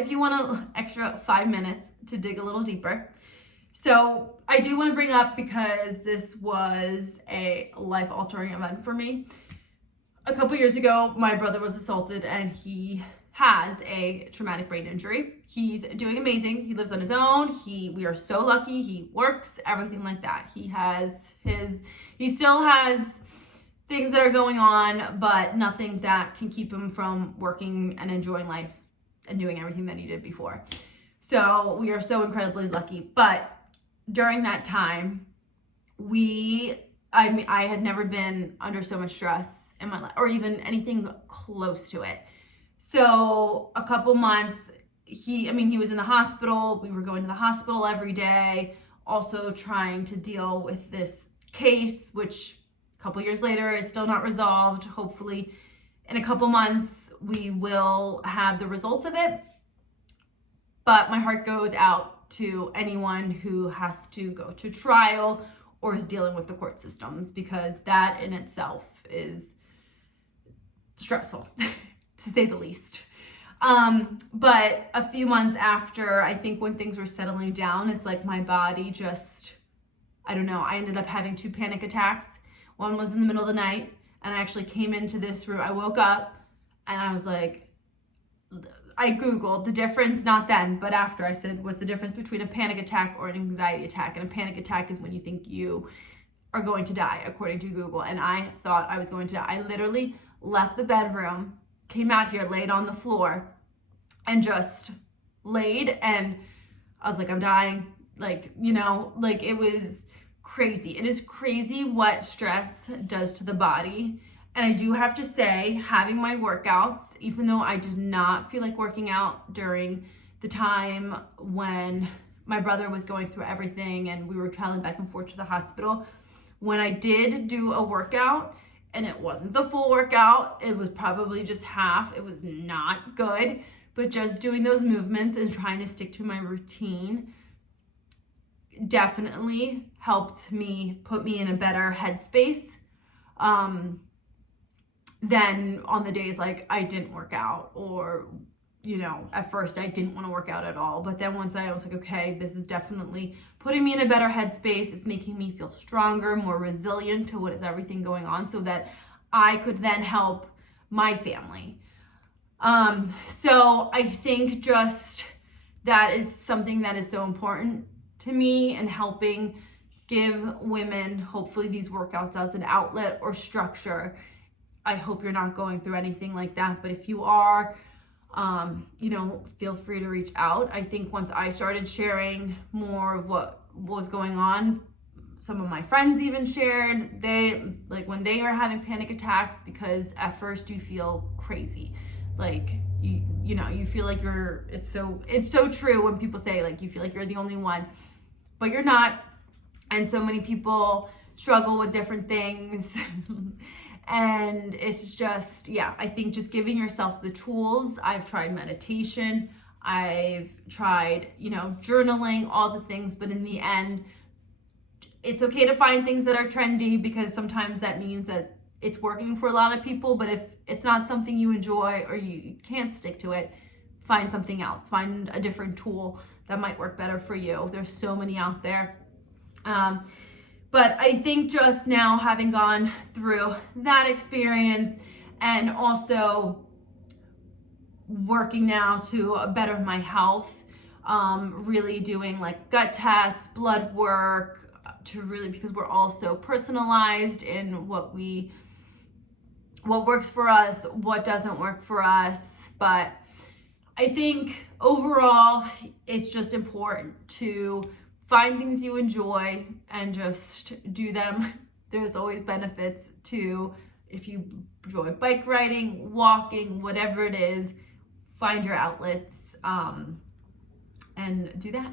if you want an extra 5 minutes to dig a little deeper, so I do want to bring up, because this was a life-altering event for me. A couple years ago, my brother was assaulted and he has a traumatic brain injury. He's doing amazing. He lives on his own. We are so lucky. He works, everything like that. He still has things that are going on, but nothing that can keep him from working and enjoying life and doing everything that he did before. So we are so incredibly lucky. But during that time, I had never been under so much stress in my life, or even anything close to it. So a couple months, he was in the hospital. We were going to the hospital every day, also trying to deal with this case, which a couple years later is still not resolved. Hopefully in a couple months, we will have the results of it. But my heart goes out to anyone who has to go to trial or is dealing with the court systems, because that in itself is stressful, to say the least. But a few months after, I think when things were settling down, it's like my body just, I don't know, I ended up having 2 panic attacks. One was in the middle of the night, and I actually came into this room. I woke up and I was like, I Googled the difference, not then, but after. I said, what's the difference between a panic attack or an anxiety attack? And a panic attack is when you think you are going to die, according to Google. And I thought I was going to die. I literally left the bedroom, came out here, laid on the floor, and just laid, and I was like, I'm dying. It was crazy. It is crazy what stress does to the body. And I do have to say, having my workouts, even though I did not feel like working out during the time when my brother was going through everything and we were traveling back and forth to the hospital, when I did do a workout, and it wasn't the full workout, it was probably just half, it was not good, but just doing those movements and trying to stick to my routine definitely helped me, put me in a better headspace than on the days like I didn't work out, or at first I didn't want to work out at all. But then once I was like, okay, this is definitely putting me in a better headspace. It's making me feel stronger, more resilient to what is everything going on, so that I could then help my family. So I think just that is something that is so important to me, and helping give women, hopefully, these workouts as an outlet or structure. I hope you're not going through anything like that, but if you are, feel free to reach out. I think once I started sharing more of what was going on, some of my friends even shared, when they are having panic attacks, because at first you feel crazy. Like, you feel like it's so true when people say, like, you feel like you're the only one, but you're not. And so many people struggle with different things. And it's just, I think just giving yourself the tools. I've tried meditation, I've tried, journaling, all the things, but in the end, it's okay to find things that are trendy, because sometimes that means that it's working for a lot of people. But if it's not something you enjoy or you can't stick to it, find something else, find a different tool that might work better for you. There's so many out there. But I think just now, having gone through that experience and also working now to better my health, really doing like gut tests, blood work, because we're all so personalized in what works for us, what doesn't work for us. But I think overall, it's just important to find things you enjoy and just do them. There's always benefits to, if you enjoy bike riding, walking, whatever it is, find your outlets and do that.